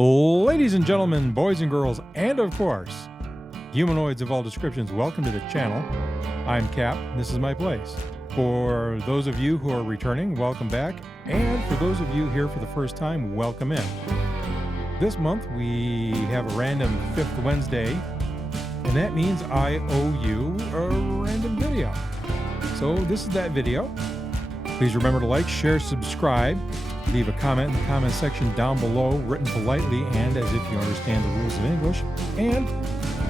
Ladies and gentlemen, boys and girls, and of course, humanoids of all descriptions, welcome to the channel. I'm Cap, and this is my place. For those of you who are returning, welcome back. And for those of you here for the first time, welcome in. This month, we have a random fifth Wednesday, and that means I owe you a random video. So this is that video. Please remember to like, share, subscribe. Leave a comment in the comment section down below, written politely and as if you understand the rules of English. And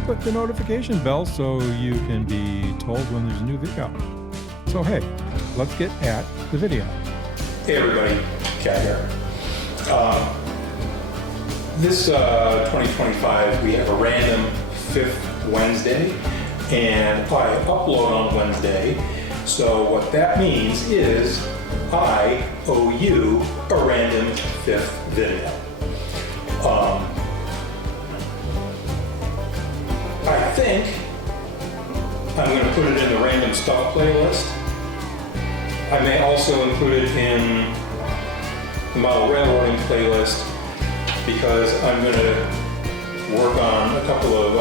click the notification bell so you can be told when there's a new video. So hey, let's get at the video. Hey everybody, Cat here. This 2025, we have a random fifth Wednesday, and I upload on Wednesday. So what that means is I owe you a random fifth video. I think I'm going to put it in the random stuff playlist. I may also include it in the model railroading playlist because I'm going to work on a couple of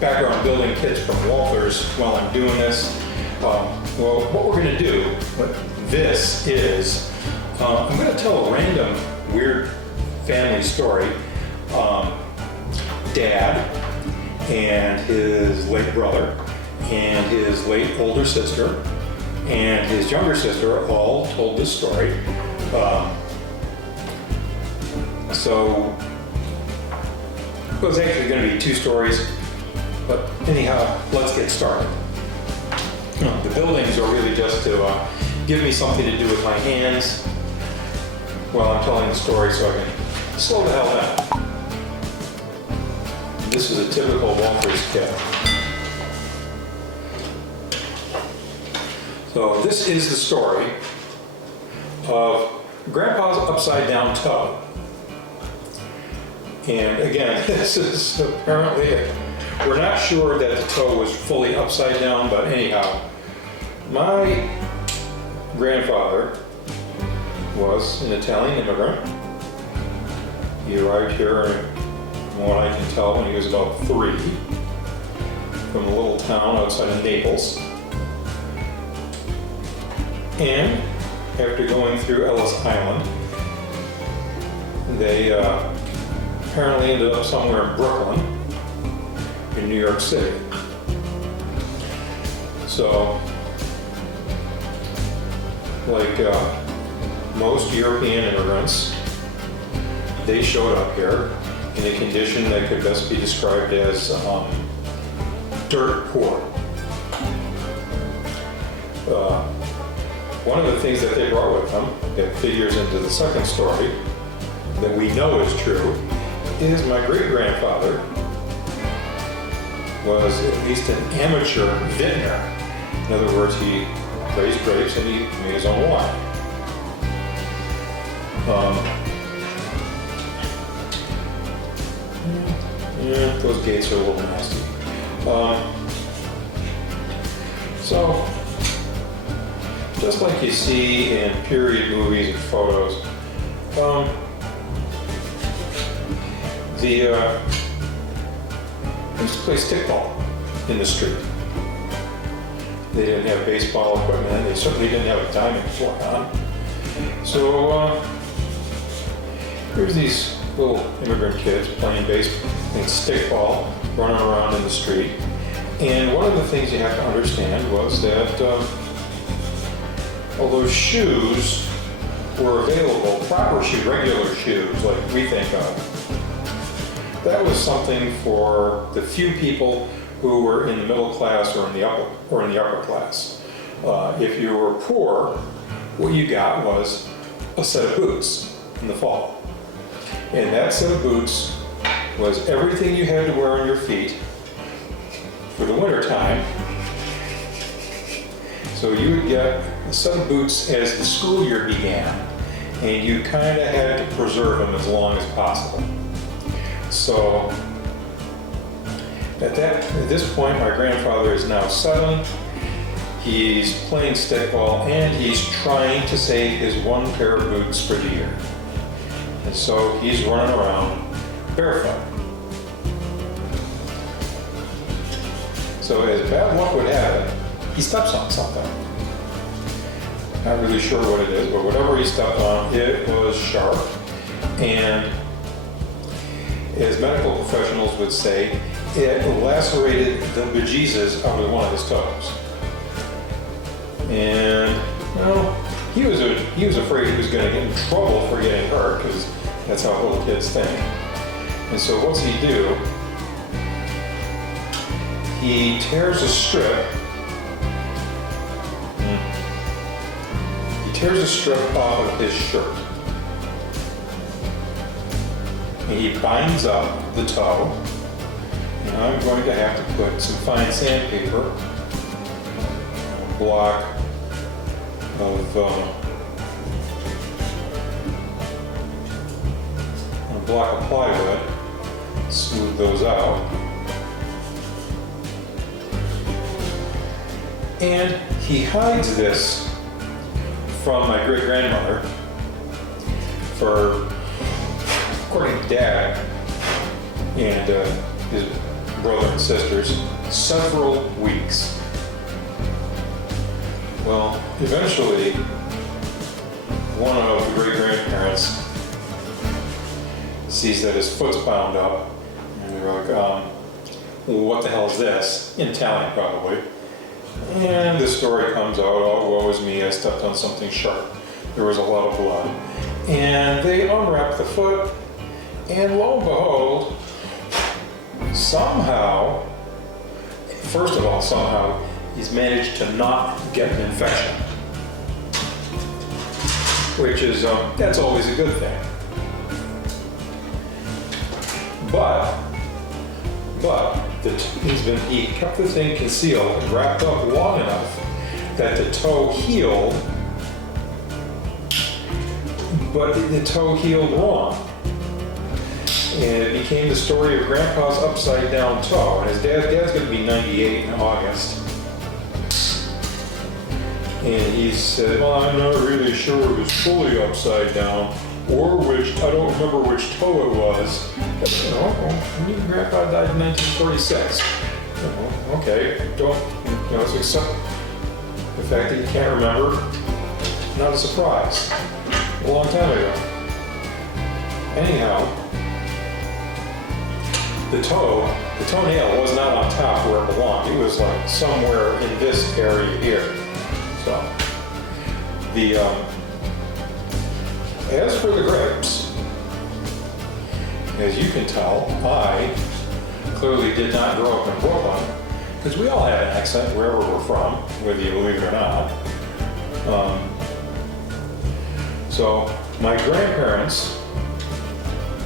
background building kits from Walthers while I'm doing this. Well, what we're going to do, what this is, I'm going to tell a random weird family story. Dad and his late brother and his late older sister and his younger sister all told this story. So it was actually going to be two stories, but anyhow, let's get started. The buildings are really just to give me something to do with my hands while I'm telling the story so I can slow the hell down. This is a typical Walthers kit. So this is the story of Grandpa's upside down toe. And again, this is apparently, we're not sure that the toe was fully upside down, but anyhow, my grandfather was an Italian immigrant. He arrived here, from what I can tell, when he was about 3, from a little town outside of Naples. And after going through Ellis Island, they apparently ended up somewhere in Brooklyn, in New York City. So, like most European immigrants, they showed up here in a condition that could best be described as dirt poor. One of the things that they brought with them that figures into the second story that we know is true is my great-grandfather was at least an amateur vintner. In other words, he raised grapes and he made his own wine. Yeah, those gates are a little nasty. So, just like you see in period movies and photos, they used to play stickball in the street. They didn't have baseball equipment. They certainly didn't have a diamond going on. So here's these little immigrant kids playing baseball and stickball, running around in the street. And one of the things you have to understand was that although shoes were available, proper shoes, regular shoes like we think of, that was something for the few people who were in the middle class or in the upper class. If you were poor, what you got was a set of boots in the fall. And that set of boots was everything you had to wear on your feet for the winter time. So you would get a set of boots as the school year began, and you kind of had to preserve them as long as possible. So at this point, my grandfather is now 7. He's playing stickball and he's trying to save his one pair of boots for the year. And so he's running around barefoot. So as bad luck would have it, he steps on something. Not really sure what it is, but whatever he stepped on, it was sharp. And as medical professionals would say, it lacerated the bejesus out of one of his toes. And, well, he was afraid he was going to get in trouble for getting hurt, because that's how little kids think. And so what's he do? He tears a strip. He tears a strip off of his shirt. And he binds up the toe. And I'm going to have to put some fine sandpaper, a block of plywood, smooth those out. And he hides this from my great-grandmother for, according to Dad and his brother and sisters, several weeks. Well, eventually, one of the great-grandparents sees that his foot's bound up, and they're like, what the hell is this? In Italian, probably. And the story comes out, oh, woe is me, I stepped on something sharp. There was a lot of blood. And they unwrap the foot, and lo and behold, somehow, first of all, somehow, he's managed to not get an infection. Which is, that's always a good thing. But he kept the thing concealed and wrapped up long enough that the toe healed, but the toe healed wrong. And it became the story of Grandpa's upside down toe. And his dad's going to be 98 in August. And he said, well, I'm not really sure it was fully upside down, or I don't remember which toe it was. But, Grandpa died in 1946. Okay, let's accept the fact that you can't remember. Not a surprise. A long time ago. Anyhow, the toenail was not on top where it belonged. It was like somewhere in this area here. So, as for the grapes, as you can tell, I clearly did not grow up in Brooklyn, because we all have an accent wherever we're from, whether you believe it or not. So my grandparents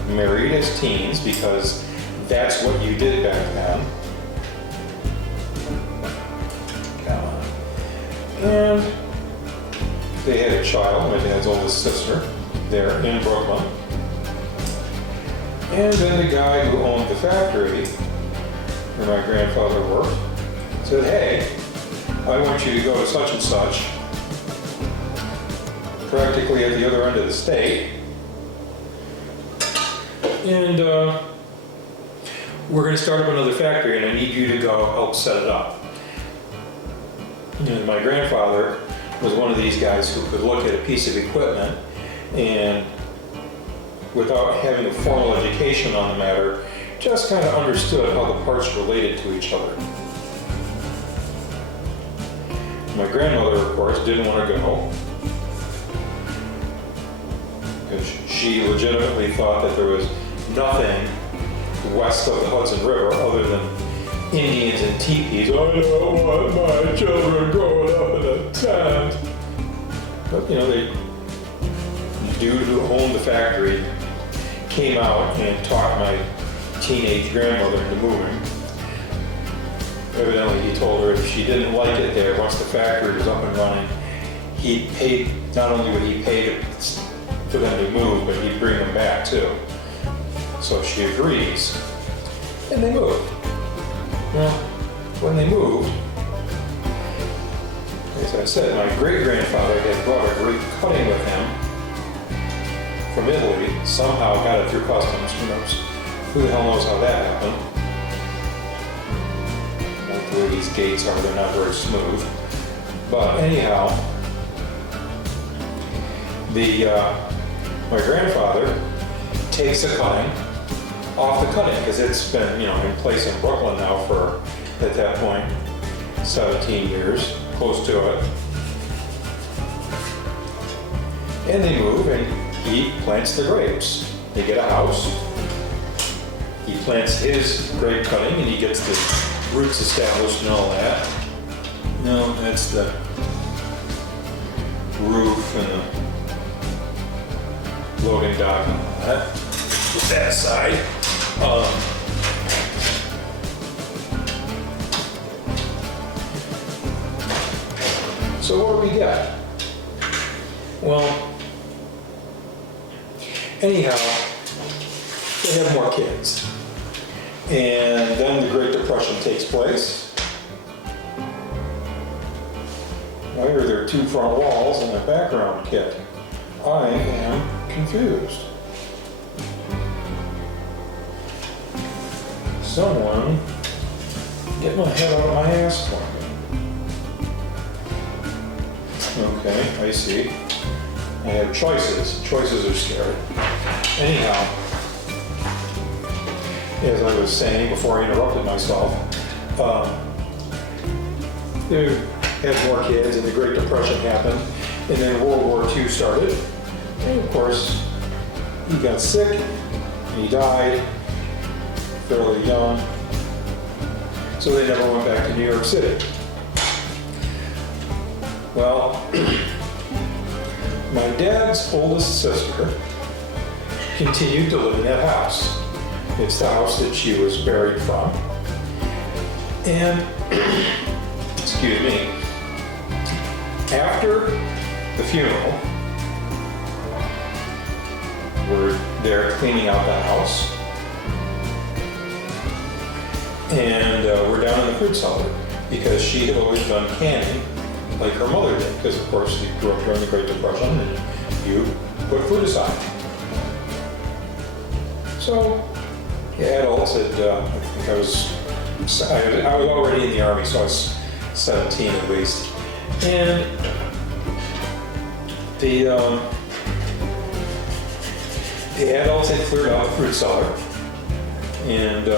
married as teens, because that's what you did back then. And they had a child, my dad's oldest sister, there in Brooklyn. And then the guy who owned the factory where my grandfather worked said, hey, I want you to go to such and such, practically at the other end of the state, and we're going to start up another factory, and I need you to go help set it up. And my grandfather was one of these guys who could look at a piece of equipment and, without having a formal education on the matter, just kind of understood how the parts related to each other. My grandmother, of course, didn't want to go, because she legitimately thought that there was nothing west of the Hudson River other than Indians and teepees. I don't want my children growing up in a tent. But, the dude who owned the factory came out and talked my teenage grandmother into moving. Evidently, he told her if she didn't like it there, once the factory was up and running, he'd pay, not only would he pay for them to move, but he'd bring them back too. So she agrees, and they moved. Well, when they moved, as I said, my great-grandfather had brought a great cutting with him, from Italy, somehow got it through customs. Who knows? Who the hell knows how that happened? Like the way these gates are, they're not very smooth. But anyhow, my grandfather takes a cutting off the cutting because it's been, in place in Brooklyn now for, at that point, 17 years, close to it. And they move and he plants the grapes. They get a house. He plants his grape cutting and he gets the roots established and all that. No, that's the roof and the loading dock and all that. That side. So what do we get? Well, anyhow, they have more kids. And then the Great Depression takes place. Why are there two front walls and a background kit? I am confused. Someone get my head out of my ass for me. Okay, I see. I have choices. Choices are scary. Anyhow, as I was saying before I interrupted myself, they had more kids and the Great Depression happened, and then World War II started. And of course, he got sick and he died fairly young, so they never went back to New York City. Well, my dad's oldest sister continued to live in that house. It's the house that she was buried from. And, excuse me, after the funeral, we're there cleaning out the house. And we're down in the fruit cellar because she had always done canning like her mother did, because of course she grew up during the Great Depression and you put food aside. So the adults had, I think I was already in the Army, so I was 17 at least. And the adults had cleared out the fruit cellar, and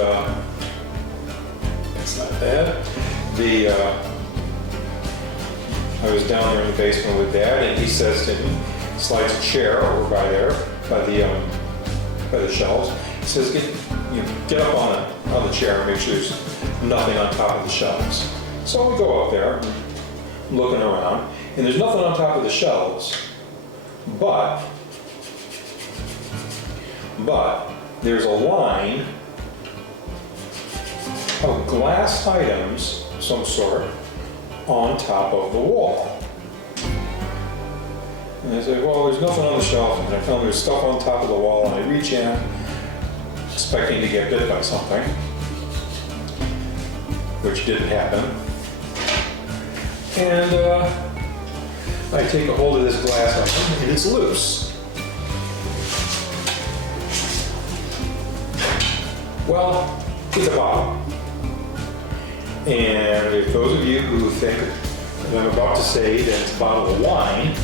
it's not bad. I was down there in the basement with Dad, and he says to me, slides a chair over by there, by the shelves. He says, get up on the chair and make sure there's nothing on top of the shelves. So we go up there, looking around, and there's nothing on top of the shelves, but there's a line of glass items, some sort, on top of the wall. And I said, well, there's nothing on the shelf, and I found there's stuff on top of the wall, and I reach in, expecting to get bit by something, which didn't happen. And I take a hold of this glass item, and it's loose. Well, it's a bottle. And if those of you who think that I'm about to say that it's a bottle of wine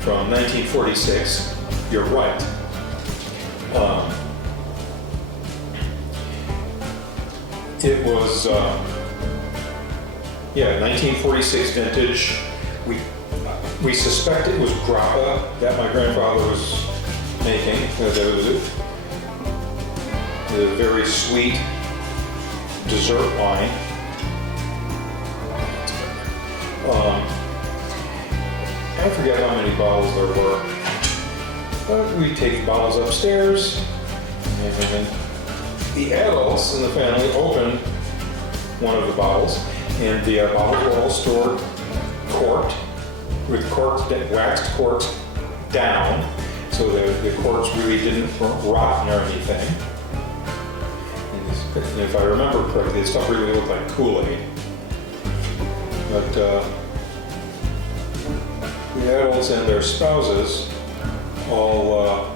from 1946, you're right. It was, 1946 vintage. We suspect it was grappa that my grandfather was making. There was a very sweet dessert wine. I forget how many bottles there were, but we take the bottles upstairs, and the adults in the family open one of the bottles, and the bottles were all stored corked, with waxed corks down, so the corks really didn't rot or anything. And if I remember correctly, the stuff really looked like Kool-Aid. But the adults and their spouses all,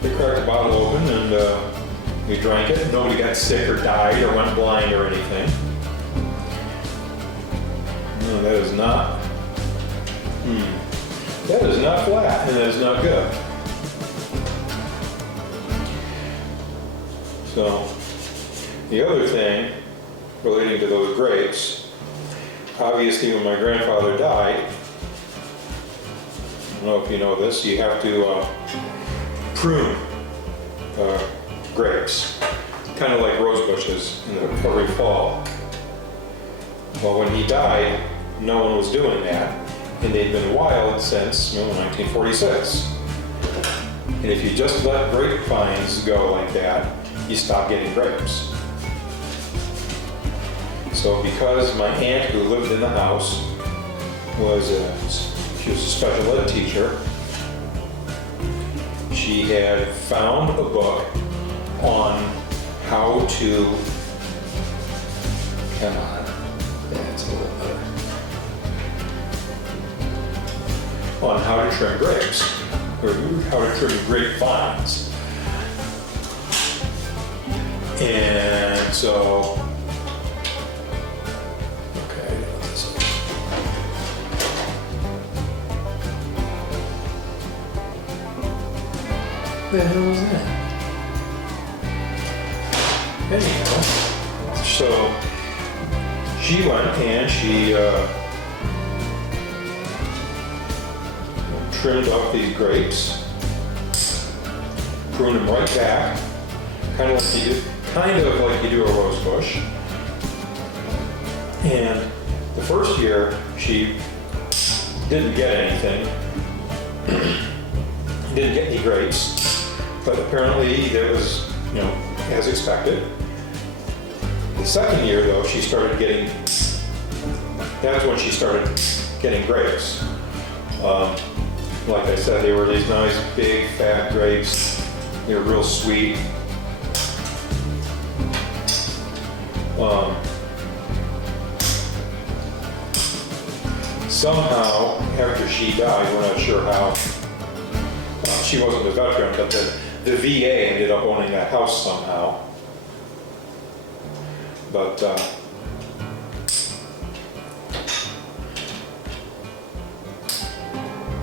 they cracked the bottle open and we drank it. Nobody got sick or died or went blind or anything. No, that is not, that is not flat and that is not good. So, the other thing relating to those grapes, obviously when my grandfather died, I don't know if you know this, you have to prune grapes, kind of like rose bushes every fall. Well, when he died, no one was doing that, and they'd been wild since 1946. And if you just let grapevines go like that, you stop getting grapes. So because my aunt who lived in the house she was a special ed teacher, she had found a book on how to, come on, that's a little better, on how to trim grapes, or how to trim grapevines. And so, okay, the hell was that? Anyhow, so she went and she trimmed off these grapes, pruned them right back, kind of like you do a rose bush. And the first year she didn't get anything, didn't get any grapes, but apparently there was, as expected. The second year though, that's when she started getting grapes. Like I said, they were these nice big fat grapes. They were real sweet. Somehow, after she died, we're not sure how, she wasn't a veteran, but the VA ended up owning that house somehow. But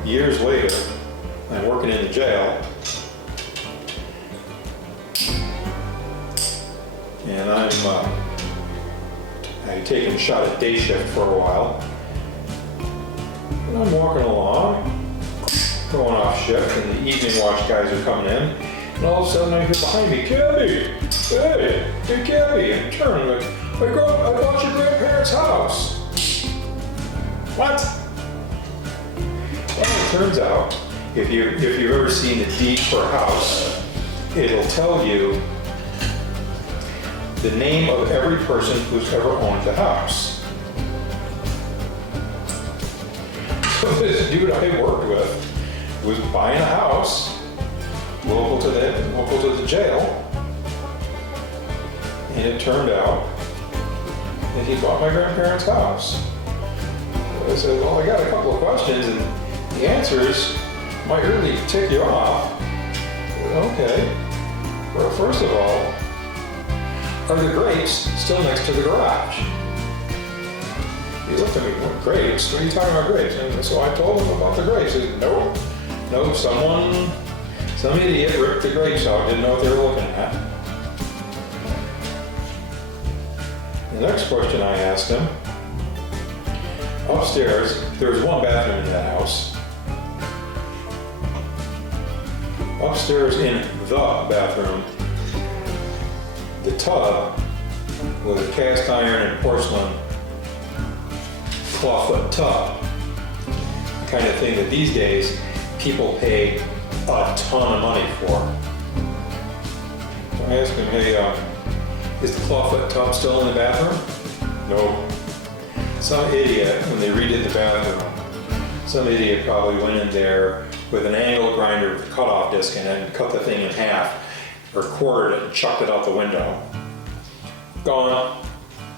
years later, I'm working in the jail, and I'd taken a shot at day shift for a while. And I'm walking along, going off shift, and the evening watch guys are coming in, and all of a sudden I hear behind me, "Cabby! Hey, Cabby!" And I turn, like, I bought your grandparents' house. What? Well, it turns out, if you've ever seen the deed for a house, it'll tell you the name of every person who's ever owned the house. So this dude I worked with was buying a house local to the jail, and it turned out that he bought my grandparents' house. So I said, well, I got a couple of questions, and the answers might really tick you off. Okay. Well, first of all, are the grapes still next to the garage? He looked at me, "What grapes? What are you talking about grapes?" And so I told him about the grapes. He said, no, some idiot ripped the grapes out, didn't know what they were looking at. The next question I asked him, upstairs, there was one bathroom in that house. Upstairs in the bathroom, the tub was a cast iron and porcelain clawfoot tub. The kind of thing that these days people pay a ton of money for. So I asked him, "Hey, is the clawfoot tub still in the bathroom?" "No." Some idiot, when they redid the bathroom, some idiot probably went in there with an angle grinder with a cutoff disc in it and cut the thing in half, or quartered it and chucked it out the window. Gone.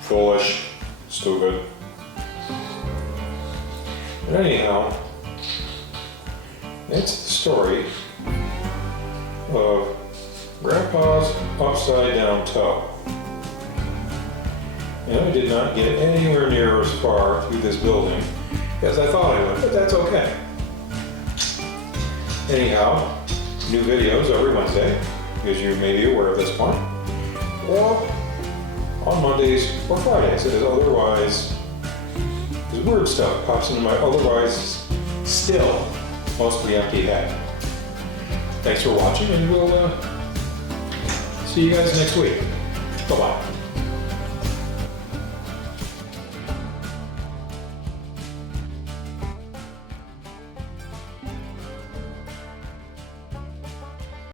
Foolish. Stupid. But anyhow, It's the story of Grandpa's upside down toe. And I did not get anywhere near as far through this building as I thought I would, but that's okay. Anyhow, new videos every Wednesday, as you may be aware at this point, or on Mondays or Fridays. It is otherwise, this weird stuff pops into my otherwise still mostly empty head. Thanks for watching, and we'll see you guys next week. Bye-bye.